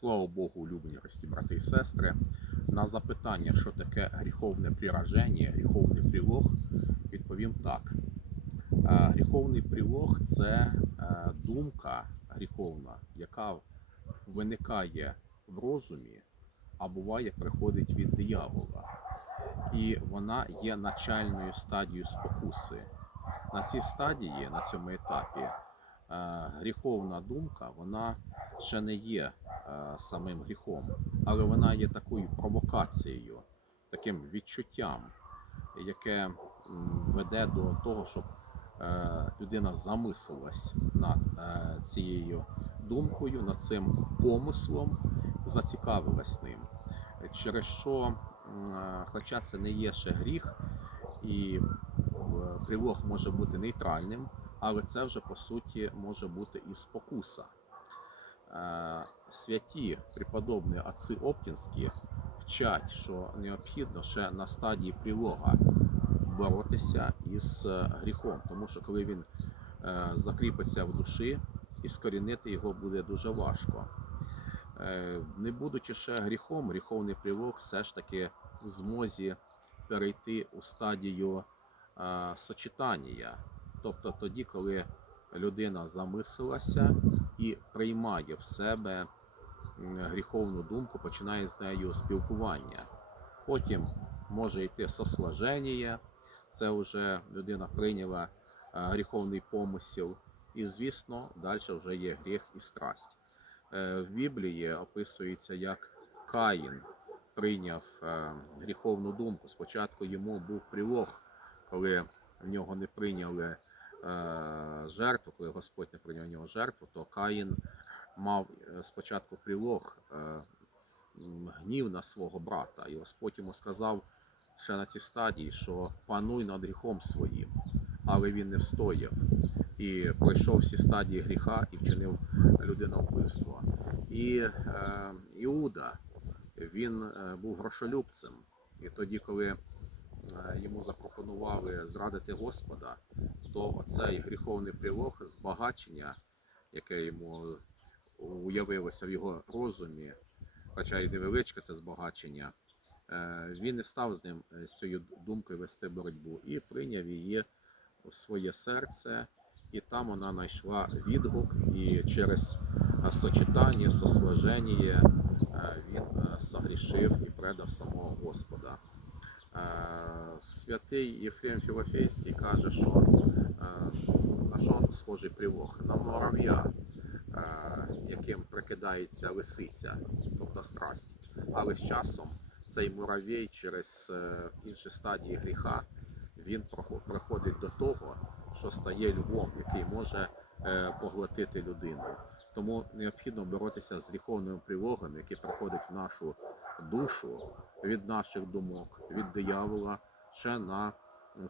Слава Богу, улюблені гості, брати і сестри. На запитання, що таке гріховне прираження, гріховний прилог, відповім так. Е, Гріховний прилог це е, думка гріховна, яка виникає в розумі, а буває приходить від диявола. І вона є начальною стадією спокуси. На цій стадії, на цьому етапі, гріховна думка, вона ще не є е, самим гріхом, але вона є такою провокацією, таким відчуттям, яке веде до того, щоб е, людина замислилась над е, цією думкою, над цим помислом, зацікавилась ним. Через що, е, хоча це не є ще гріх, і е, прилог може бути нейтральним, але це вже по суті може бути і спокуса. Е, Святі преподобні отці Оптінські вчать, що необхідно ще на стадії прилога боротися із е, гріхом, тому що коли він е, закріпиться в душі, і скорінити його буде дуже важко. Не будучи ще гріхом, гріховний прилог все ж таки в змозі перейти у стадію сочетання. Тобто тоді, коли людина замислилася і приймає в себе гріховну думку, починає з нею спілкування. Потім може йти сослаження, це вже людина прийняла е, гріховний помисел, і, звісно, далі вже є гріх і страсть. Е, В Біблії описується, як Каїн прийняв е, гріховну думку. Спочатку йому був прилог, коли в нього не прийняли жертву, коли Господь не прийняв нього жертву, то Каїн мав е, спочатку прилог е, гнів на свого брата. І Господь йому сказав ще на цій стадії, що пануй над гріхом своїм, але він не встояв. І пройшов всі стадії гріха і вчинив людиновбивство. І е, Іуда він е, був грошолюбцем. І тоді, коли е, запропонували зрадити Господа, то оцей гріховний прилог збагачення, яке йому уявилося в його розумі, хоча й невеличке це збагачення, е, він не став з ним е, з цією думкою вести боротьбу і прийняв її у своє серце, і там вона знайшла відгук, і через сочетання, сослаження е, він согрішив і предав самого Господа. Е, Святий Єфрем Філофейський каже, що е, на що схожий прилог? На мурав'я, е, яким прикидається лисиця, тобто страсть. Але з часом цей муравей через інші стадії гріха він приходить до того, що стає львом, який може поглотити людину. Тому необхідно боротися з гріховним прилогом, який приходить в нашу душу від наших думок, від диявола ще на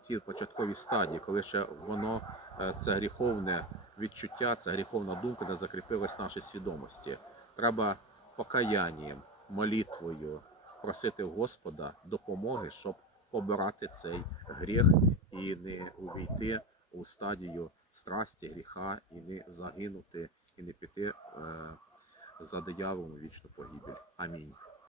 цій початковій стадії, коли ще воно е, це гріховне відчуття, це гріховна думка не закріпилась в нашій свідомості. Треба покаянням, молитвою просити Господа допомоги, щоб побирати цей гріх і не увійти у стадію страсті, гріха, і не загинути, і не піти е, за дияволом вічну погибель. Амінь.